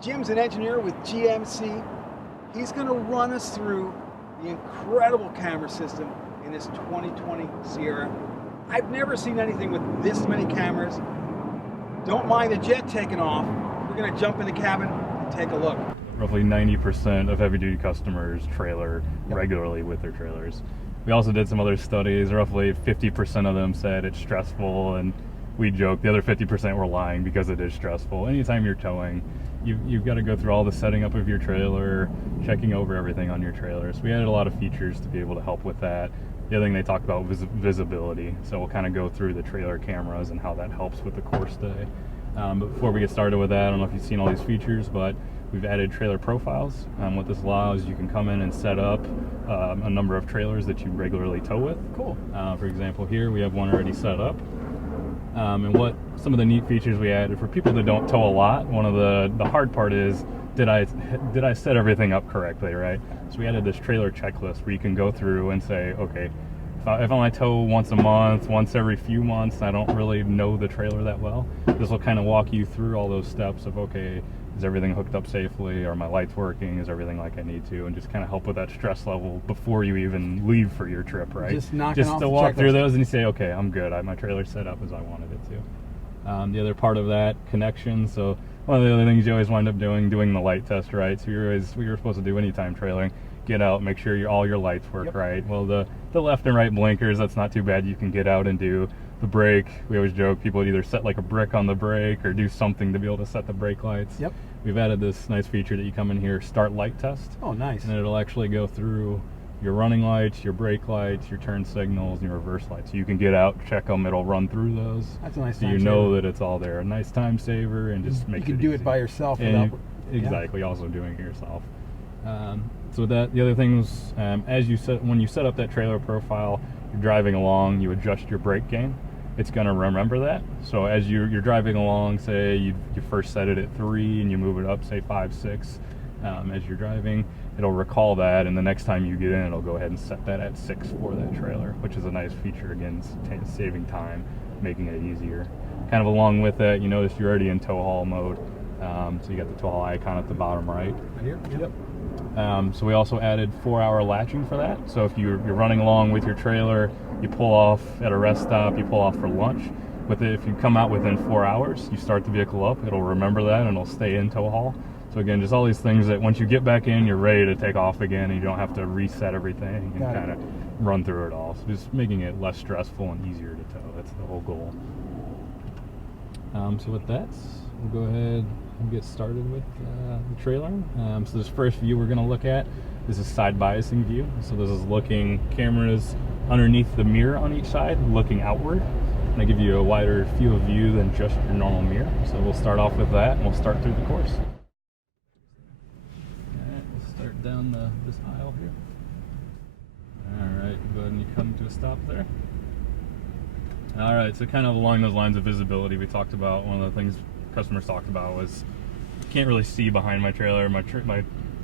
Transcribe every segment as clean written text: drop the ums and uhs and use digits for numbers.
Jim's an engineer with GMC. He's going to run us through the incredible camera system in this 2020 Sierra. I've never seen anything with this many cameras. Don't mind the jet taking off. We're going to jump in the cabin and take a look. Roughly 90% of heavy-duty customers trailer regularly with their trailers. We also did some other studies. Roughly 50% of them said it's stressful, and we joke the other 50% were lying because it is stressful. Anytime you're towing, you've got to go through all the setting up of your trailer, checking over everything on your trailer. So we added a lot of features to be able to help with that. The other thing they talked about was visibility. So we'll kind of go through the trailer cameras and how that helps with the course day. But before we get started with that, I don't know if you've seen all these features, but we've added trailer profiles. What this allows, you can come in and set up a number of trailers that you regularly tow with. Cool. For example, here we have one already set up. And what some of the neat features we added for people that don't tow a lot, one of the hard part is, did I set everything up correctly, right? So we added this trailer checklist where you can go through and say, okay, if I only tow once a month, once every few months, I don't really know the trailer that well, this will kind of walk you through all those steps of, okay, is everything hooked up safely? Are my lights working? Is everything like I need to? And just kind of help with that stress level before you even leave for your trip, right? Just to walk through those and you say, okay, I'm good. My trailer's set up as I wanted it to. The other part of that, connection. So one of the other things you always wind up doing the light test, right? So what you're supposed to do anytime trailering, get out, make sure all your lights work right. Well, the left and right blinkers, that's not too bad. You can get out and do the brake. We always joke people would either set like a brick on the brake or do something to be able to set the brake lights. Yep. We've added this nice feature that you come in here, start light test. Oh, nice. And it'll actually go through your running lights, your brake lights, your turn signals, and your reverse lights. So you can get out, check them, it'll run through those. That's a nice so you know that it's all there. A nice time saver, and just make it You can do easy. it by yourself. Exactly, also doing it yourself. So that the other things, when you set up that trailer profile, you're driving along, you adjust your brake gain. It's going to remember that. So as you're driving along, say you first set it at 3 and you move it up, say 5, 6, as you're driving, it'll recall that, and the next time you get in, it'll go ahead and set that at 6 for that trailer, which is a nice feature, again, saving time, making it easier. Kind of along with that, you notice you're already in tow haul mode. So you got the tow haul icon at the bottom right. Right here? Yep. So we also added 4-hour latching for that. So if you're running along with your trailer, you pull off at a rest stop, you pull off for lunch. If you come out within 4 hours, you start the vehicle up, it'll remember that and it'll stay in tow haul. So again, just all these things that once you get back in, you're ready to take off again, and you don't have to reset everything and kind of run through it all. So just making it less stressful and easier to tow. That's the whole goal. So with that, we'll go ahead and get started with the trailer. So this first view we're going to look at is a side biasing view. So this is looking cameras underneath the mirror on each side, looking outward. And I give you a wider field of view than just your normal mirror. So we'll start off with that, and we'll start through the course. Alright, we'll start down this aisle here. Alright, go ahead and you come to a stop there. Alright, so kind of along those lines of visibility, we talked about, one of the things customers talked about was, you can't really see behind my trailer.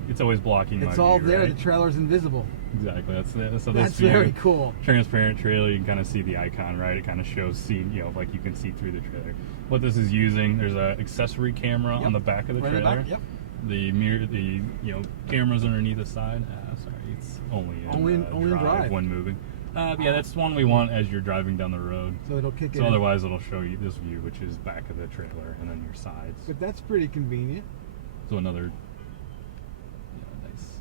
It's always blocking my view. It's all there, right? The trailer's invisible. Exactly, that's very cool. Transparent trailer, you can kind of see the icon, right? It kind of shows, like you can see through the trailer. What this is using, there's an accessory camera on the back of the trailer. The mirror, cameras underneath the side. Sorry, it's only in drive when moving. Yeah, that's one we want as you're driving down the road. So it'll kick in. So otherwise it'll show you this view, which is back of the trailer and then your sides. But that's pretty convenient. So another nice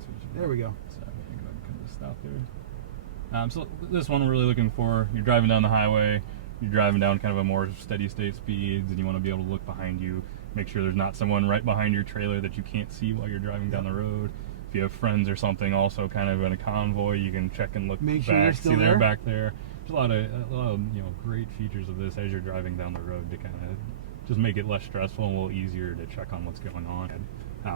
feature. There we go. So I'm going to go ahead and come to stop there. So this one we're really looking for, you're driving down the highway, you're driving down kind of a more steady state speeds, and you want to be able to look behind you, make sure there's not someone right behind your trailer that you can't see while you're driving down the road. If you have friends or something also kind of in a convoy, you can check and look Make back, sure you're still see there. they're back there. There's a lot of great features of this as you're driving down the road to kind of just make it less stressful and a little easier to check on what's going on.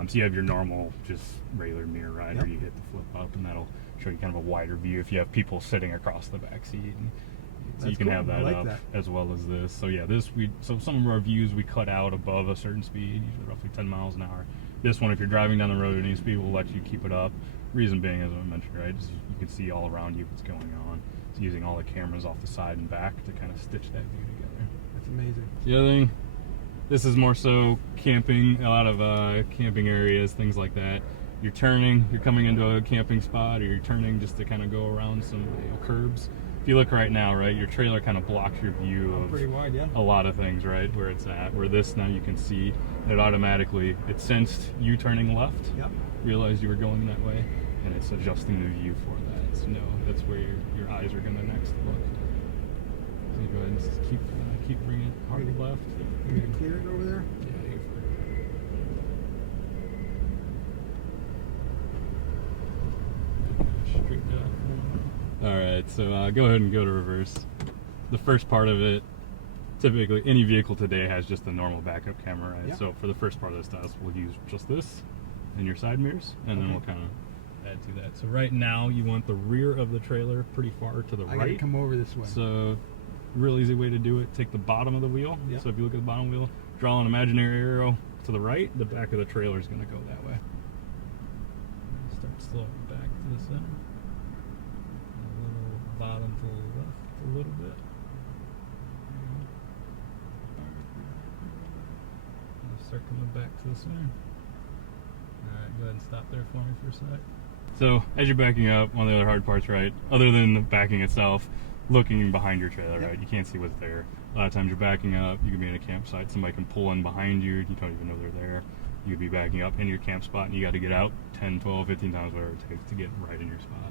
So you have your normal, just regular mirror, right? Or you hit the flip up, and that'll show you kind of a wider view if you have people sitting across the back seat. And so you can have that up as well as this. So yeah, so some of our views we cut out above a certain speed, usually roughly 10 miles an hour. This one, if you're driving down the road at any speed, will let you keep it up. Reason being, as I mentioned, right, is you can see all around you what's going on. It's using all the cameras off the side and back to kind of stitch that view together. That's amazing. The other thing, This is more so camping, a lot of camping areas, things like that. You're turning, you're coming into a camping spot, or you're turning just to kind of go around some curbs. If you look right now, right, your trailer kind of blocks your view of pretty wide, yeah. a lot of things, right, where it's at. Where this now you can see it automatically, it sensed you turning left, Yep. realized you were going that way, and it's adjusting the view for that. So no, that's where your eyes are going to next look. So you go ahead and just keep bringing it hard left. You gonna clear it over there? Yeah, straight down. All right, so go ahead and go to reverse. The first part of it, typically any vehicle today has just a normal backup camera, right? Yeah. So for the first part of this test, we'll use just this and your side mirrors, and then we'll kind of add to that. So right now, you want the rear of the trailer pretty far to the I right. gotta come over this way. So, real easy way to do it, take the bottom of the wheel. Yep. So if you look at the bottom wheel, draw an imaginary arrow to the right, the back of the trailer is going to go that way. Start slowing back to the center. A little bottom to the left a little bit. Start coming back to the center. Alright, go ahead and stop there for me for a sec. So, as you're backing up, one of the other hard parts, right, other than the backing itself, looking behind your trailer, right? You can't see what's there. A lot of times you're backing up, you can be in a campsite, somebody can pull in behind you, you don't even know they're there. You could be backing up in your camp spot and you got to get out 10, 12, 15 times, whatever it takes to get right in your spot.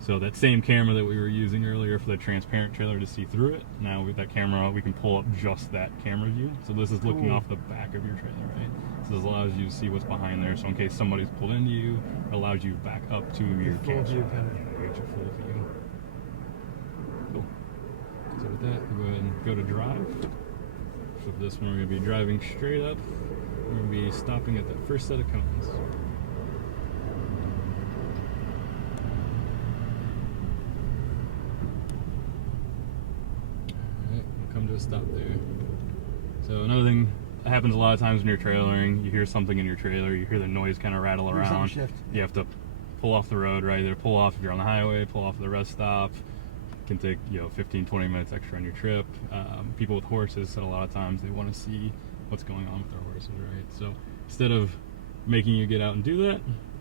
So that same camera that we were using earlier for the transparent trailer to see through it, now with that camera, we can pull up just that camera view. So this is looking off the back of your trailer, right? So this allows you to see what's behind there. So in case somebody's pulled into you, it allows you back up to your full camp view spot. kind of. Yeah, you get your full view. Cool. So with that, we'll go ahead and go to drive. So for this one, we're going to be driving straight up. We're going to be stopping at that first set of cones. Come to a stop there. So another thing that happens a lot of times when you're trailering, you hear something in your trailer, you hear the noise kind of rattle around. Shift. You have to pull off the road, right? Either pull off if you're on the highway, pull off at the rest stop. It can take 15, 20 minutes extra on your trip. People with horses said a lot of times they want to see what's going on with their horses, right? So instead of making you get out and do that,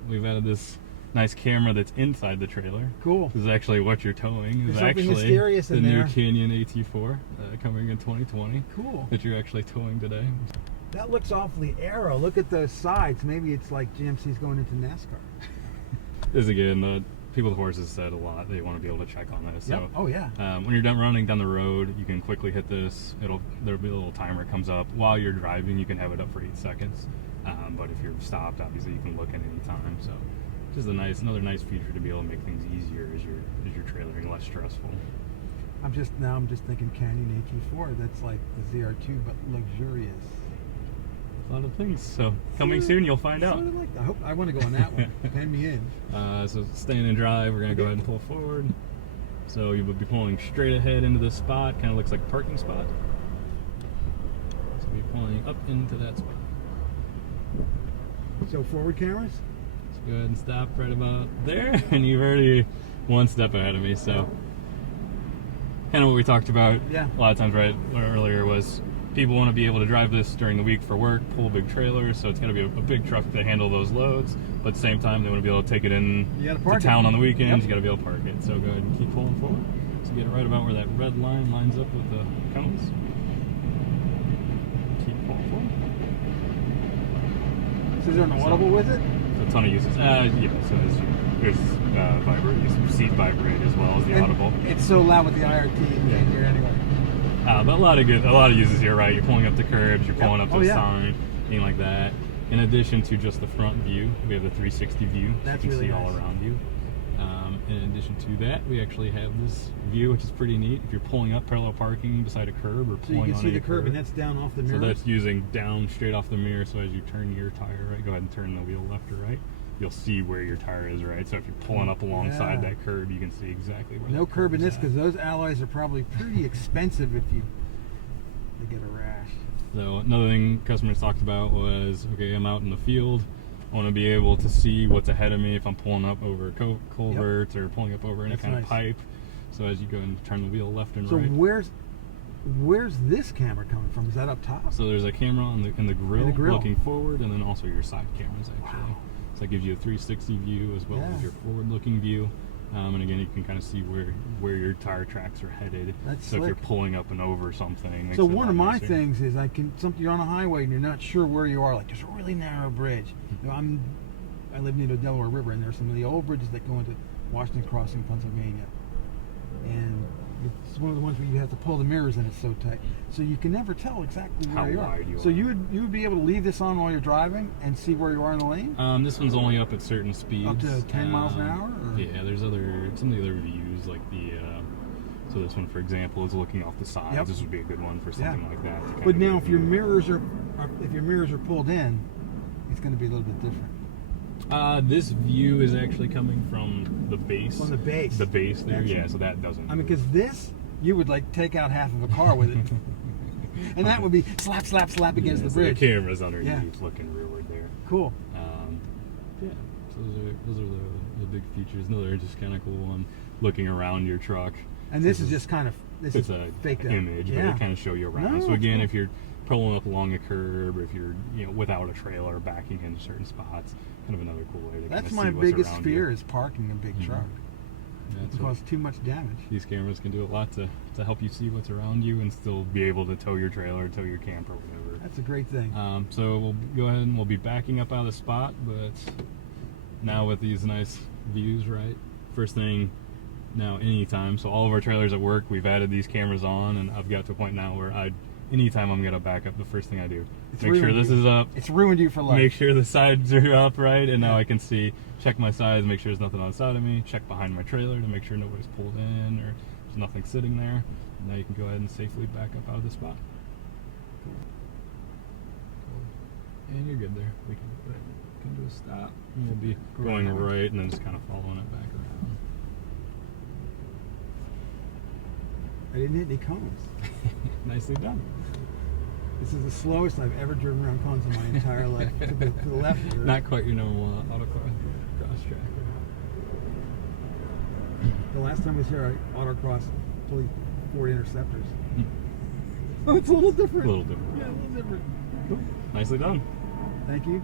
we've added this nice camera that's inside the trailer. Cool. This is actually what you're towing. There's Is something actually mysterious the in new there. Canyon AT4 coming in 2020. Cool. That you're actually towing today. That looks awfully aero. Look at those sides. Maybe it's like GMC's going into NASCAR. This again, the people with horses said a lot. They want to be able to check on this. Yep. So, Oh yeah. when you're done running down the road, you can quickly hit this. There'll be a little timer that comes up while you're driving. You can have it up for 8 seconds. But if you're stopped, obviously you can look at any time. So, just another nice feature to be able to make things easier as you're trailering, less stressful. I'm just thinking Canyon AT4. That's like the ZR2 but luxurious. A lot of things. So coming soon, you'll find out. Sort of like that. I hope I want to go on that one. Pen me in. So staying in drive, we're gonna go ahead and pull forward. So you would be pulling straight ahead into this spot. Kind of looks like a parking spot. So we'll be pulling up into that spot. So forward cameras. Let's go ahead and stop right about there, and you've already one step ahead of me. So kind of what we talked about. Yeah. A lot of times, right earlier was. People want to be able to drive this during the week for work, pull big trailers, so it's going to be a big truck to handle those loads. But at the same time, they want to be able to take it in to town on the weekends. Yep. You got to be able to park it. So go ahead and keep pulling forward. So get it right about where that red line lines up with the cones. Keep pulling forward. So is there an audible with it? So a ton of uses. Yeah. So there's vibrate, seat vibrate as well as the audible. It's so loud with the IRT in here anyway. But a lot of uses here, right? You're pulling up the curbs, you're pulling up to the sign, anything like that. In addition to just the front view, we have the 360 view, so you can really see nice. all around you. In addition to that, we actually have this view, which is pretty neat. If you're pulling up parallel parking beside a curb or So pulling you can on see a the curb, and that's down off the mirror. So that's using down straight off the mirror. So as you turn your tire, right, go ahead and turn the wheel left or right. You'll see where your tire is, right? So if you're pulling up alongside that curb, you can see exactly where. No that curb in this is at. because those alloys are probably pretty expensive if they get a rash. So another thing customers talked about was, okay, I'm out in the field. I want to be able to see what's ahead of me if I'm pulling up over a culvert or pulling up over any kind of pipe. So as you go and turn the wheel left and So right. where's where's this camera coming from? Is that up top? So there's a camera on in the grill, looking forward, and then also your side cameras actually. Wow. So that gives you a 360 view as well as your forward-looking view. And again, you can kind of see where your tire tracks are headed. That's so slick. if you're pulling up and over something. So one of my things is you're on a highway and you're not sure where you are. Like there's a really narrow bridge. You know, I live near the Delaware River, and there's some of the old bridges that go into Washington Crossing, Pennsylvania, and it's one of the ones where you have to pull the mirrors in. It's so tight, so you can never tell exactly where you are. So you would be able to leave this on while you're driving and see where you are in the lane. This one's only up at certain speeds, up to 10 miles an hour. Or? Yeah, there's some of the other views like the. So this one, for example, is looking off the sides. Yep. This would be a good one for something like that. But now, if your mirrors are pulled in, it's going to be a little bit different. This view is actually coming from the base. From the base. The base there, yeah. So that doesn't. I mean, because this, you would like take out half of a car with it, and that would be slap, slap, slap against the bridge. The camera's underneath, looking rearward there. Cool. Yeah. So those are the big features. Another just kind of cool one, looking around your truck. And this is just kind of it's a fake image, but it kind of show you around. So again, if you're pulling up along a curb, or if you're without a trailer, backing into certain spots, kind of another cool way to That's kind of my see what's biggest around fear you. is parking a big truck. It causes too much damage. These cameras can do a lot to help you see what's around you and still be able to tow your trailer, tow your camper, whatever. That's a great thing. So we'll go ahead and we'll be backing up out of the spot, but now with these nice views, right? First thing, now anytime, so all of our trailers at work, we've added these cameras on, and I've got to a point now where anytime I'm gonna back up, the first thing I do, make sure this is up. It's ruined you for life. Make sure the sides are up, right? And now I can see, check my sides, make sure there's nothing on the side of me, check behind my trailer to make sure nobody's pulled in or there's nothing sitting there. And now you can go ahead and safely back up out of the spot. Cool. And you're good there. We can do a stop. And we'll be going right and then just kind of following it back around. I didn't hit any cones. Nicely done. This is the slowest I've ever driven around cones in my entire life. To the left. Not quite your normal autocross track. The last time I was here, I autocrossed fully Ford Interceptors. Oh, it's a little different. A little different. Yeah, a little different. Cool. Nicely done. Thank you.